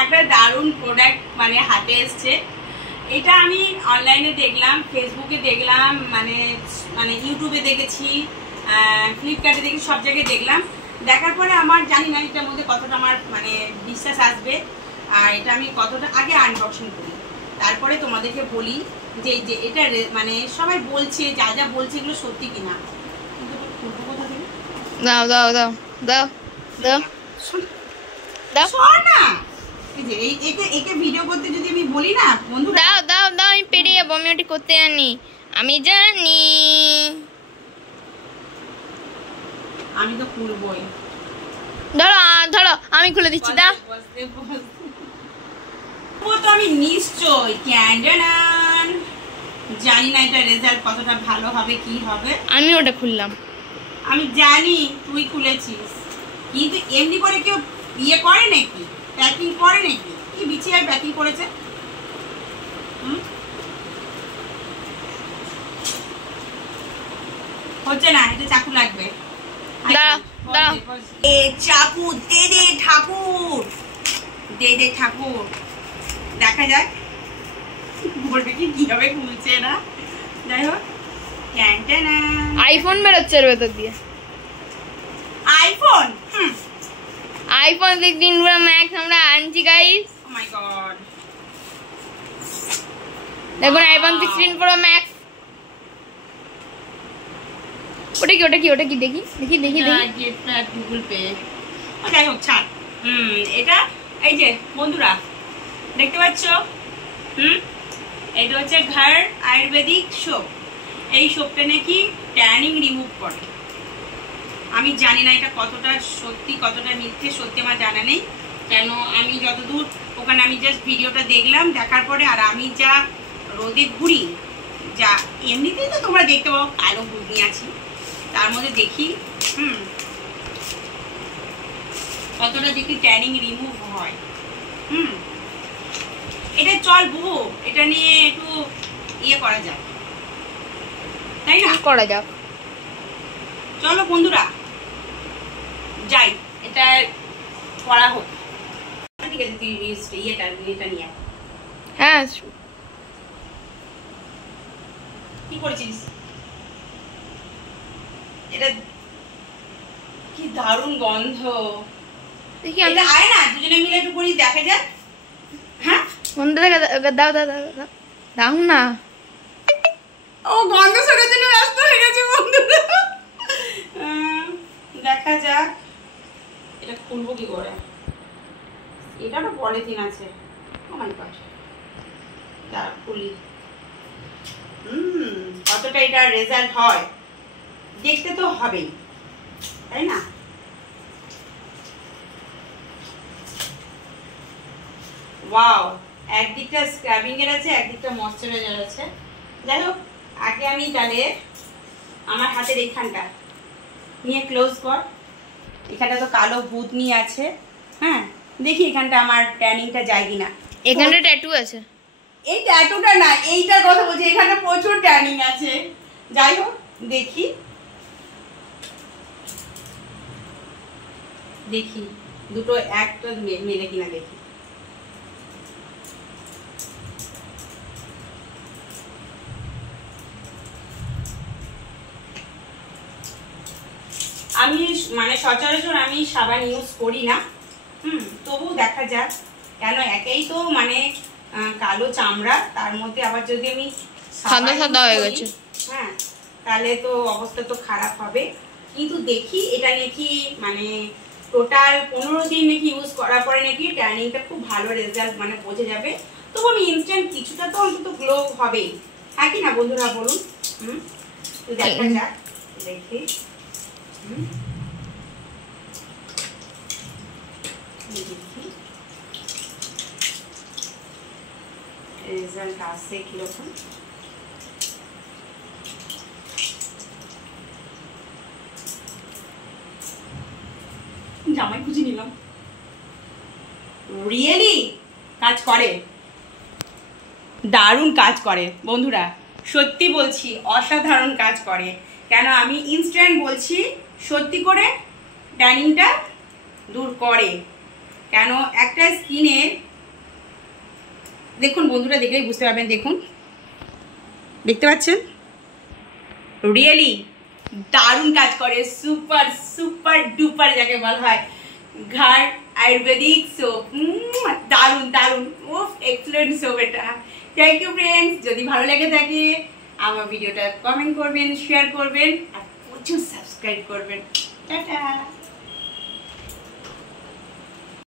একটা দারুণ প্রোডাক্ট মানে হাতে এসছে। এটা আমি অনলাইনে দেখলাম, ফেসবুকে দেখলাম, মানে মানে ইউটিউবে দেখেছি, ফ্লিপকার্টে দেখেছি, সব জায়গায় দেখলাম। দেখার পরে আমার জানি না এটার মধ্যে কতটা আমার মানে বিশ্বাস আসবে, আর এটা আমি কতটা আগে আনবক্সিং করি, তারপরে তোমাদেরকে বলি যে যে এটা মানে সবাই বলছে যা যা বলছে এগুলো সত্যি কিনা। দাও দাও দাও দাও দাও দাও শোন না, এই যে একে ভিডিও করতে যদি আমি বলি না বন্ধুরা, দাও দাও দাও, আমি পেরিয়ে যাবো, আমি ওটি করতে জানি, আমি জানি। আমি তো খুলবই। ধরো ধরো, আমি খুলে দিচ্ছি, দাও। তো আমি নিশ্চয় জানি না এটা রেজাল্ট কতটা ভালো হবে কি হবে। আমি ওটা খুললাম, আমি জানি তুই খুলেছিস, কিন্তু এমনি করে কেউ ইয়ে করে নাকি, প্যাকিং করে নাকি? কি বিছিয়ে প্যাকিং করেছে? হচ্ছে না, এটা চাকু লাগবে। চাকু দে দে ঠাকুর, দে দে ঠাকুর। দেখা যাক বলবে কি কিভাবে খুলছে না। যাই হোক, আইফোন বেরোচ্ছে এর ভেতর দিয়ে। আইফোন আইফোন 16 Pro Max আমরা আনছি গাইস। ও মাই গড, দেখুন আইফোন 16 Pro Max। ওটা কি ওটা কি ওটা কি দেখি দেখি দেখি দেখি। গুগল পে, যাই হোক ছাড়। এটা এই যে বন্ধুরা দেখতে পাচ্ছ, এটা হচ্ছে ঘর আয়ুর্বেদিক সোপ। এই সোপটা নাকি ট্যানিং রিমুভ করে। আমি জানি না এটা কতটা সত্যি কতটা মিথ্যে, সত্যি আমার জানা নেই। কেন আমি যতদূর ওখানে আমি জাস্ট ভিডিওটা দেখলাম, দেখার পরে আর আমি যা রোদে ঘুরি, যা এমনিতেই তো তোমরা দেখতে পাবো কালো ঘুগনি আছি, তার মধ্যে দেখি কতটা দেখি ট্যানিং রিমুভ হয়। এটা চল বুবু, এটা নিয়ে একটু ইয়ে করা যাক, তাই না? করা যাক, চলো বন্ধুরা যাই, এটা করা হোক। ঠিক আছে, তুই এটা নিয়ে হ্যাঁ। কি করেছিস? এটা কি দারুণ গন্ধ। দেখি এটা আয় না, দুজনে মিলে একটু করি, দেখা যাক। হ্যাঁ বন্ধুরা, দাও দাও দাও দাও দাও না। ও গন্ধ ছড়ার জন্য ব্যস্ত হয়ে গেছে বন্ধুরা। দেখা যাক এটা খুলবো কি করে। এটা তো পলিথিন আছে। ও মাই গড, যা খুলি। কতটা এটা রেজাল্ট হয় দেখতে তো হবেই, তাই না? ওয়াও, একদিকটা স্ক্রাবিং এর আছে, একদিকটা ময়শ্চারাইজার আছে। যাই হোক, আগে আমি তাহলে আমার হাতের এইখানটা নিয়ে ক্লোজ কর। এখানটা তো কালো ভূত নিয়ে আছে। হ্যাঁ, দেখি এখানটা আমার ট্যানিংটা যায় কিনা। এখানটা ট্যাটু আছে। এই ট্যাটুটা না, এইটার কথা বলছি, এখানটা প্রচুর ট্যানিং আছে। যাই হোক, দেখি দেখি দুটো একটা মেলে কিনা দেখি। আমি মানে সচরাচর আমি সাবান ইউজ করি না, তবু দেখা যাক। কেন একেই তো মানে কালো চামড়া, তার মধ্যে আবার যদি আমি সাদা সাদা হয়ে গেছে, হ্যাঁ তাহলে তো অবস্থা তো খারাপ হবে। কিন্তু দেখি এটা নাকি মানে টোটাল 15 দিন নাকি ইউজ করার পরে নাকি ট্যানিংটা খুব ভালো রেজাল্ট মানে বোঝা যাবে। তবু আমি ইনস্ট্যান্ট কিছুটা তো অন্তত গ্লো হবেই, হ্যাঁ কি না বন্ধুরা বলুন? তো দেখা যাক, দেখি। রেজাল্ট আসছে কিরকম। জামাই খুঁজে নিলাম, রিয়েলি কাজ করে, দারুণ কাজ করে বন্ধুরা, সত্যি বলছি অসাধারণ কাজ করে। কেন আমি ইনস্ট্যান্ট বলছি, সত্যি করে ট্যানিংটা দূর করে। কেন একটা স্কিনে দেখুন বন্ধুরা, দেখলেই বুঝতে পারবেন। দেখুন, দেখতে পাচ্ছেন, রিয়েলি দারুণ কাজ করে। সুপার সুপার ডুপার যাকে বলা হয়, ঘাট আয়ুর্বেদিক সোপ, দারুণ দারুণ, উফ এক্সেলেন্ট সোপ এটা। Thank you friends. যদি ভালো লেগে থাকে আমার ভিডিওটা কমেন্ট করবেন, শেয়ার করবেন আর প্রচুর সাবস্ক্রাইব করবেন। টাটা।